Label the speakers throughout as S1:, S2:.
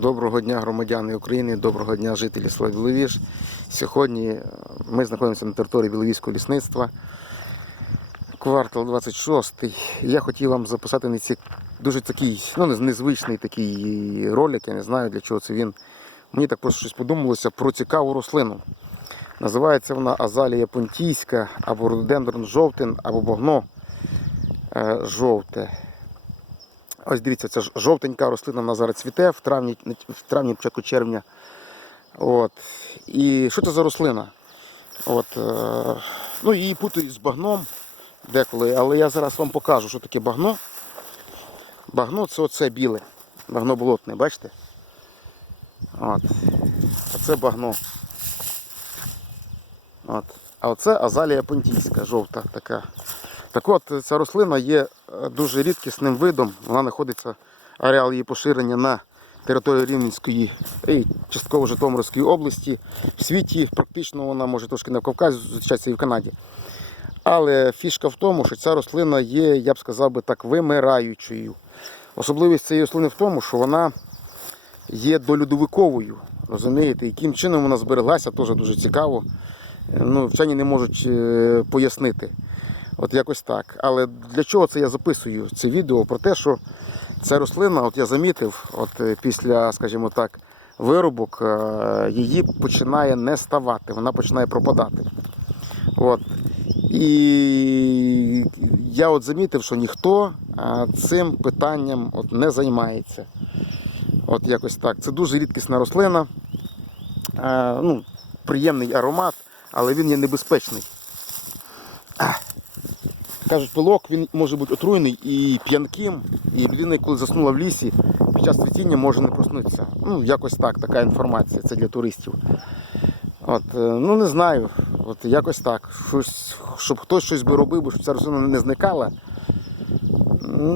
S1: Доброго дня громадяни України, доброго дня жителі села Біловіж. Сьогодні е, ми знаходимося на території Біловізького лісництва, квартал 26. Я хотів вам записати не ці... дуже такий, ну, незвичний такий ролик, я не знаю для чого це він. Мені так просто щось подумалося про цікаву рослину. Називається вона Азалія понтійська, або рододендрон жовтин, або багно е, жовте. Ось дивіться, це жовтенька рослина вона зараз цвіте в травні, в травні, початку червня. От. І що це за рослина? От, е, ну, її путають з багном деколи, але я зараз вам покажу, що таке багно. Багно це оце біле. Багно болотне, бачите? От. А це багно. От. А оце азалія понтійська, жовта така. Так от, ця рослина є е, дуже рідкісним видом. Вона знаходиться, ареал її поширення на території Рівненської і частково Житомирської області. В світі практично вона може трошки не в Кавказі, зустрічається і в Канаді. Але фішка в тому, що ця рослина є, я б сказав би так, вимираючою. Особливість цієї рослини в тому, що вона є дольодовиковою. Розумієте, яким чином вона збереглася, теж дуже цікаво. Ну, вчені не можуть е, пояснити. От якось так. Але для чого це я записую це відео? Про те, що ця рослина, от я замітив, от е, після, скажімо так, виробок е, її починає не ставати, вона починає пропадати. От. І я от замітив, що ніхто е, цим питанням от не займається. От якось так. Це дуже рідкісна рослина, ну, приємний аромат, але він є небезпечний. Кажуть, пилок він може бути отруєний і п'янким, і людина, коли заснула в лісі, під час цвітіння може не проснутися. Ну, якось так, така інформація, це для туристів. От, е, ну не знаю, от якось так. Щось, щоб хтось щось би робив, щоб ця рослина не зникала.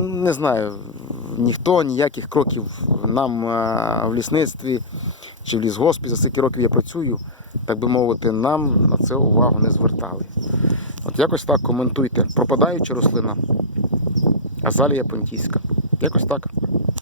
S1: Не знаю, ніхто ніяких кроків нам е, в лісництві чи в лісгоспі за скільки років я працюю, так би мовити, нам на це увагу не звертали. От якось так коментуйте. Пропадаюча рослина. Азалія понтійська. Якось так.